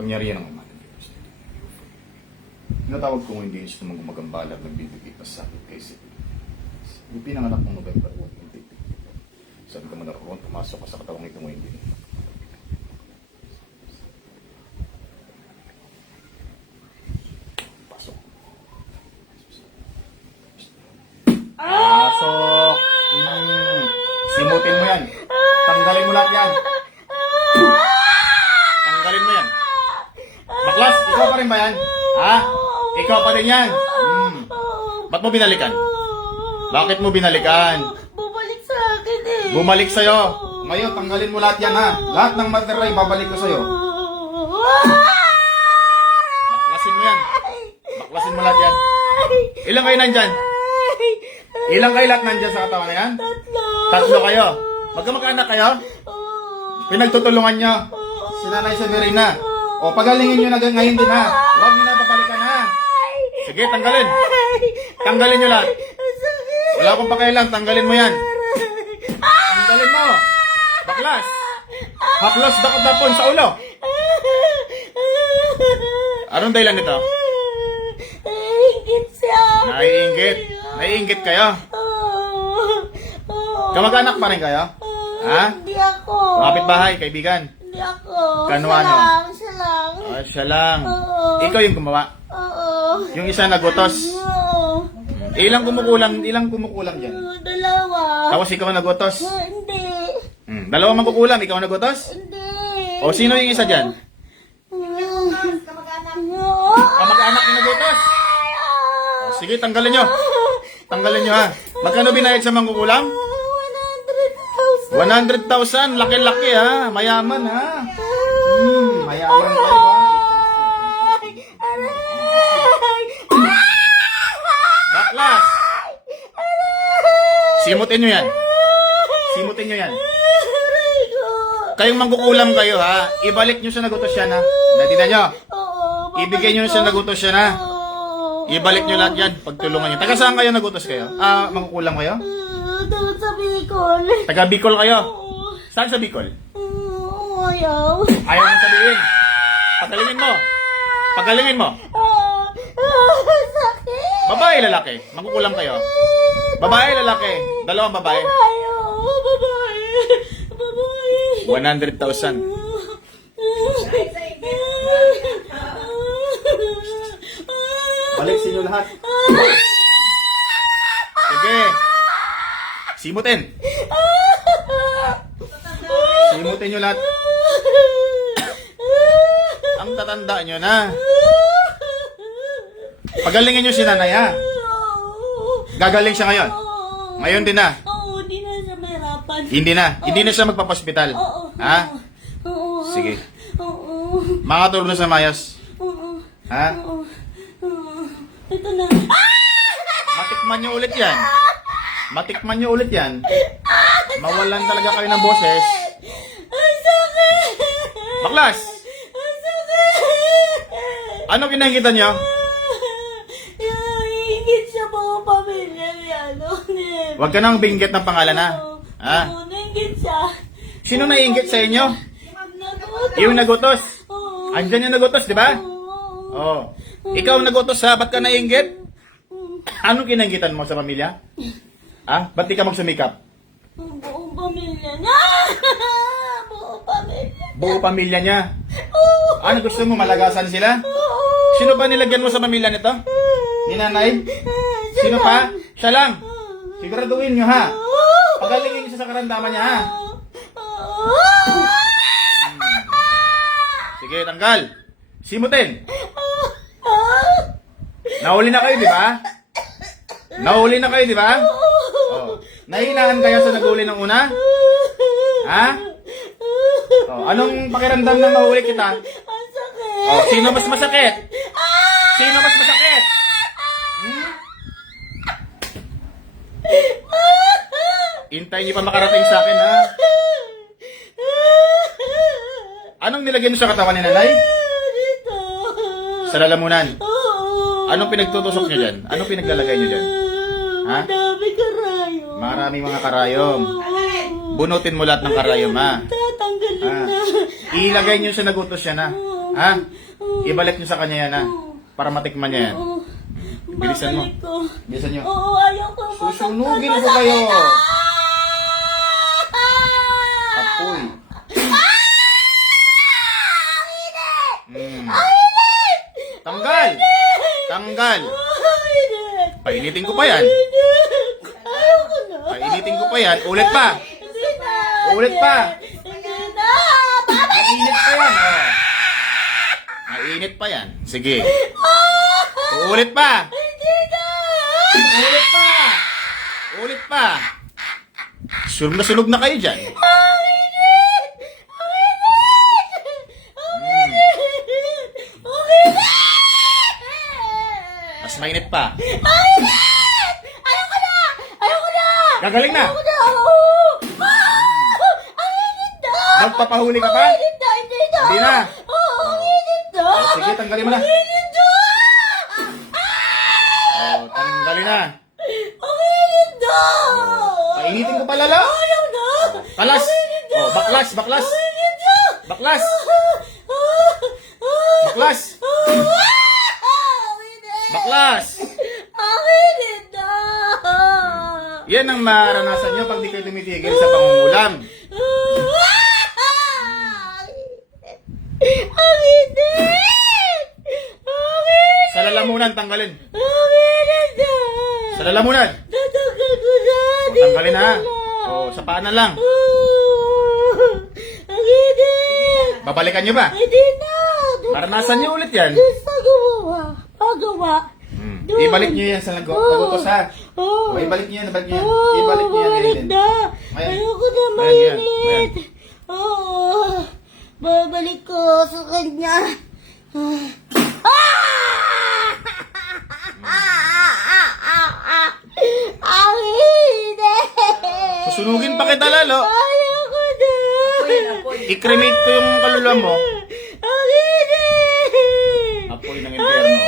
kapangyarihan ng Ama. Tinatawag kong hindi siya namang gumagambala at nagbibigay pa sa akin kay Sip. Yung pinanganak ng November 1, 2024. Sabi ka mo naroon, pumasok ka sa katawang ito ngayon din. Pasok. Pasok! Simutin mo yan. Tanggalin mo lahat yan. Tanggalin mo yan. Baklas, ikaw pa rin ba yan? Ha? Ikaw pa rin yan. Ba't mo binalikan? Bakit mo binalikan? Bumalik sa akin eh. Bumalik sa'yo. Ngayon, tanggalin mo lahat yan ha. Lahat ng materay, babalik ko sa'yo. Baklasin mo yan. Baklasin mo lahat yan. Ilang kayo nandyan? Ilang kayo lahat nandyan sa katawan na yan? Tatlo kayo. Magkamag-anak kayo? Pinagtutulungan nyo. Si Nanay Severina. O, pagalingin nyo na ngayon din ha. Huwag nyo na babalikan ha. Sige, tanggalin. Tanggalin nyo lahat. Wala akong pakialam, tanggalin mo yan. Tanggalin mo. Baklas. Haplos dakot-dapon sa ulo. Anong dahilan nito? Naiingit siya. Naiingit. Naiingit kayo. Kamag-anak pa rin kayo? Ha? Hindi ako. Kapitbahay, kaibigan. Hindi ako. Kanuano? Siya lang. Ah, siya lang. Oo. Ikaw yung gumawa. Oo. Yung isa nagutos. Oo. Ilang kumukulam dyan? Dalawa. Tapos ikaw nagutos. Hindi. Dalawa magkukulam, ikaw nagutos? Hindi. O sino yung isa dyan? Kamag-anak yung nagutos? O, sige, tanggalin nyo. Tanggalin nyo ha. Magkano binayad sa mangkukulam? 100,000. 100,000. Laki-laki ha. Mayaman ha. Mayaman kayo ha. Baklas! Simutin nyo yan. Simutin nyo yan. Kayong mangkukulam kayo ha. Ibalik nyo sa nagutos yan ha. Natinan nyo. Ibigay nyo sa nagutos yan ha. Ibalik nyo lahat yan. Pagtulungan nyo. Taga saan kayo nagutos kayo? Mangkukulam kayo? Doon sa Bicol. Taga Bicol kayo? Saan sa Bicol? Ayaw. Ayaw mo sabihin. Pagalingin mo. Pagalingin mo. Sakit. Babae, lalaki. Mangkukulam kayo. Babae, lalaki. Dalawang babae. Ayaw. Babae. Babae. 100,000. Baliksin nyo lahat. Sige. Simutin. Simutin nyo lahat. Ang tatanda nyo na. Pagalingin nyo si Nanay ha. Gagaling siya ngayon. Ngayon din na. Oo, hindi na siya mahirapan. Hindi na. Hindi na siya magpapaspital. Ha? Oo. Sige. Oo. Makatulog na sa mayas. Oo. Ha? Oo. Ito na. Matikman nyo ulit yan. Matikman nyo ulit yan. Mawalan talaga kayo ng boses. Ang sakit! Baklas! Ang sakit! Ano kinahigitan nyo? Iingit sa mga pamilya ni ano. Huwag ka nang binggit ng pangalan ha. Ha? Oo, naingit siya. Sino naiingit sa inyo? Nagutos. Yung nagutos. Oo. Andyan yung nagutos, di ba? Oo. Oo. Ikaw nagutos ha? Ba't ka naiingit? Anong kinahigitan mo sa pamilya? Ha? Ba't di ka magsumikap? Buong pamilya niya. Buong pamilya. Buo pamilya niya. Oo. Ano gusto mo? Malagasan sila? Oo. Sino ba nilagyan mo sa pamilya nito? Ni Nanay? Sino pa? Siya lang. Siguraduhin nyo ha. Pagalingin niyo sa karamdaman niya ha. Sige, tanggal. Simutin. Nahuli na kayo, di ba? Nahuli na kayo, di ba? Oh. Nahinaan kayo sa naghuli ng una? Ha? Oh, anong pakiramdam na mahuli kita? Ang sakit. Oh, sino mas masakit? Sino mas masakit? Hintayin niyo pa makarating sa akin, ha? Anong nilagyan niyo sa katawan ni Nanay? Dito. Sa lalamunan. Oo. Anong pinagtutusok niyo dyan? Anong pinaglalagay niyo dyan? Ha? Madami karayo. Maraming mga karayom. Bunutin mo lahat ng karayom, ha? Tatanggalin Ah. na. Ilagay niyo sa nagutos yan, ha? Oo. Ha? Ibalik nyo sa kanya yan, ha? Para matikman niya yan. Oo. Bilisan mo. Babalik ko. Bilisan nyo. Oo, ayaw ko. Susunugin ko kayo. Apoy. Tanggal! Tanggal! Painitin ko pa yan. Ayaw ko na. Painitin ko pa yan. Ulit pa. Hindi na. Ulit pa. Hindi na. Mainit pa yan. Oh. Mainit pa yan. Sige. Ulit pa. Hindi na. Ulit pa. Ulit pa. Sunog na kayo dyan. Ang init! Ang init! Ang init! Ang init! Mas mainit pa. Ang init! Ayoko na! Ayoko na! Gagaling na. Ayoko na! Oo! Ang init na! Magpapahuli ka pa? Ang init na! Hindi na! Hindi na. Oo! Ang init na! Oh, sige, tanggalin mo na. Ang init na! Oh, tanggalin na. Ang init na! Painitin ko pa lalo. Ayaw na! Balas. Ang init na! Oh, baklas, baklas. Ang init na! Baklas. Baklas. Ang init! Baklas. Ang init na! Yan ang maranasan nyo pag di kayo tumitigil sa pangungulam. Ang init! Ang init! Sa lalamunan, tanggalin. Ang init na! Sa lalamunan. Tatanggal ko na! Oh, tanggalin na. Oh, sa paa na lang. Ang init! Babalikan nyo ba? Hindi na! Maranasan nyo ulit yan. Gusto gumawa. Pagawa. Doon. Ibalik nyo yan sa nagutos ha. Oo. Oh, ibalik nyo yan, ibalik nyo yan. Oo, Ibalik nyo yan. babalik ganyan. na. Ayan. Ayoko na Ayan, mainit. Oo. Babalik ko sa kanya. Ang init. Susunugin pa kita lalo. Ayoko na. I-cremate ko yung kaluluwa mo. Ang init. Apoy ng impyerno.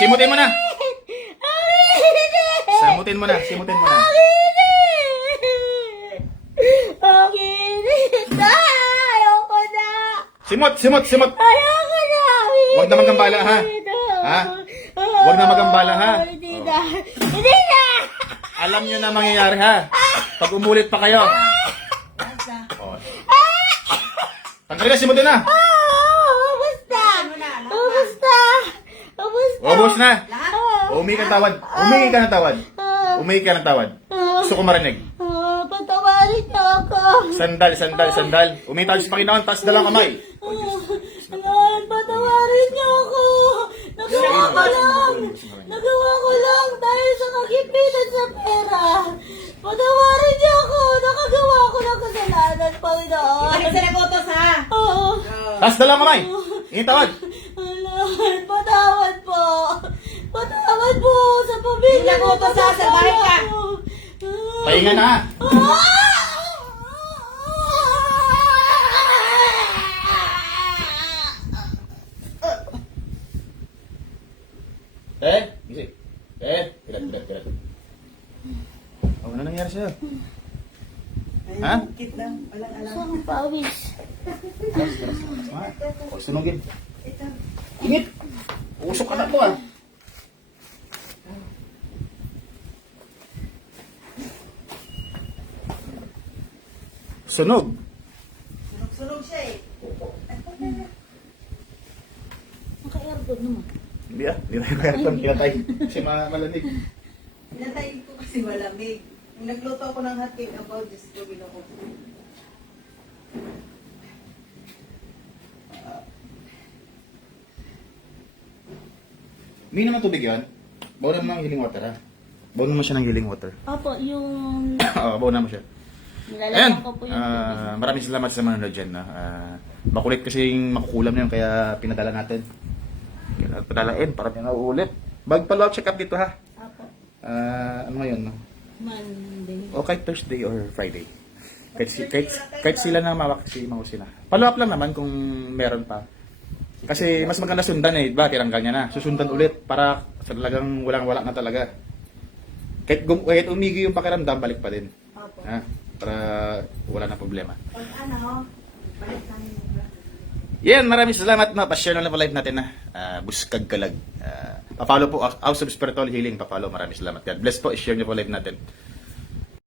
Simutin mo na. Samutin mo na. Simutin mo na. Ang init na! Ayoko na! Simot, simot, simot. Ayoko na! Huwag na magambala, ha? Ha? Huwag na magambala, ha? Hindi na! Hindi na! Alam nyo na mangyayari ha. Pag umulit pa kayo. Oh. Tanggalin na, simutin na. Basta! Basta! Basta! Ubus na. Ah, Umingi ka ng tawad. Umingi ka ng tawad. Umingi ka ng tawad. Gusto ko marinig. Patawarin niyo ako! Sandal, sandal, sandal. Umingi tayo sa Panginoon. Taas dalang kamay. Ayan, patawarin niyo ako! Nagawa ko lang! Nagawa ko lang dahil sa kagipitan sa pera! Patawarin niyo ako! Nakagawa ko ng kasalanan, Panginoon! Balik sa nagotos ha! Oo! Taas dalang kamay. Ingi tawad. Alam, patawad po! Patawad po sa pamilya Yung nagotos ha, sa bahay ka. Pahinga na ha. Gisi. Kilat. Oh, ano nangyari sa'yo? Ha? Kit lang, walang alam. Ang pawis. O, sunugin. Ingit. Usok ka na mo ah. Sunog. Sunog-sunog siya eh. Naka-aircon naman. Hindi ah. Hindi na yung aircon. Kinatay. Kasi malamig. Pinatayin ko kasi malamig. Nung nagluto ako ng hot cake, about Diyos ko, ginoo ko. Hindi naman tubig yun. Bawa naman ng healing water ha. Bawa naman siya ng healing water. Opo, yung Oo, bawa naman siya. Ayan. nilalagyan ko po yung tubig. Maraming salamat sa manonood dyan. No? Makulit kasi yung makukulam na yun kaya pinadala natin. Kaya padalain para may nauulit. Magpa-love check up dito ha. Opo, Ano ngayon? No? Monday. O kahit Thursday or Friday. Kahit sila na mawak si Mang Usina. Follow up lang naman kung meron pa. Kasi mas maganda sundan eh, diba? Tiranggal niya na. Susundan ulit para talagang walang-wala na talaga. Kahit umigi yung pakiramdam, balik pa din. Opo. Ha? Para wala na problema. Pag ano, balik kami mo. Yan, maraming salamat na. Pa-share na lang po live natin na. Buskag Kalag. Pa-follow po. House of Spiritual Healing. Pa-follow. Maraming salamat. God bless po. I-share niyo po live natin.